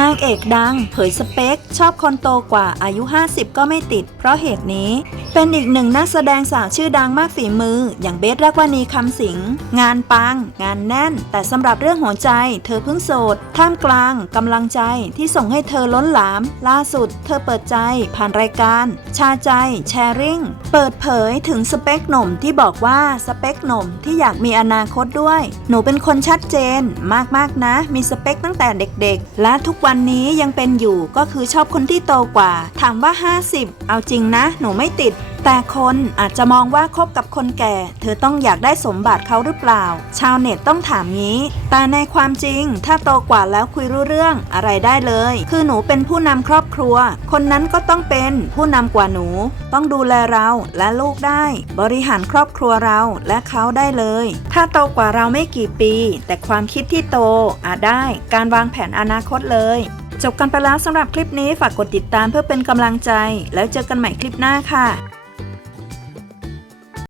นางเอกดัง เผยสเปค ชอบคนโตกว่าอายุ 50 ก็ไม่ติด เพราะเหตุนี้ เป็นอีกหนึ่งนักแสดงสาวชื่อดังมากฝีมือ อย่างเบสรักวานีคำสิง งานปัง งานแน่น แต่สำหรับเรื่องหัวใจ เธอเพิ่งโสด ท่ามกลางกำลังใจที่ส่งให้เธอล้นหลาม ล่าสุด เธอเปิดใจผ่านรายการ ชาใจ แชร์ริ่ง เปิดเผยถึงสเปคหนุ่มที่บอกว่าสเปคหนุ่มที่อยากมีอนาคตด้วย หนูเป็นคนชัดเจน มากๆนะ มีสเปคตั้งแต่เด็ก ๆ และทุกวันนี้ยังเป็นอยู่ก็คือชอบคนที่โตกว่า ถามว่า 50 เอาจริงนะ หนูไม่ติด แต่คนอาจจะมองว่าคบกับคนแก่ เธอต้องอยากได้สมบัติเขาหรือเปล่า ชาวเน็ตต้องถามงี้ แต่ในความจริง ถ้าโตกว่าแล้วคุยรู้เรื่องอะไรได้เลย คือหนูเป็นผู้นำครอบครัว คนนั้นก็ต้องเป็นผู้นำกว่าหนู ต้องดูแลเราและลูกได้ บริหารครอบครัวเราและเขาได้เลย ถ้าโตกว่าเราไม่กี่ปี แต่ความคิดที่โตอาจได้การวางแผนอนาคตเลยจบกันไปแล้วสำหรับคลิปนี้ฝากกดติดตามเพื่อเป็นกำลังใจ แล้วเจอกันใหม่คลิปหน้าค่ะ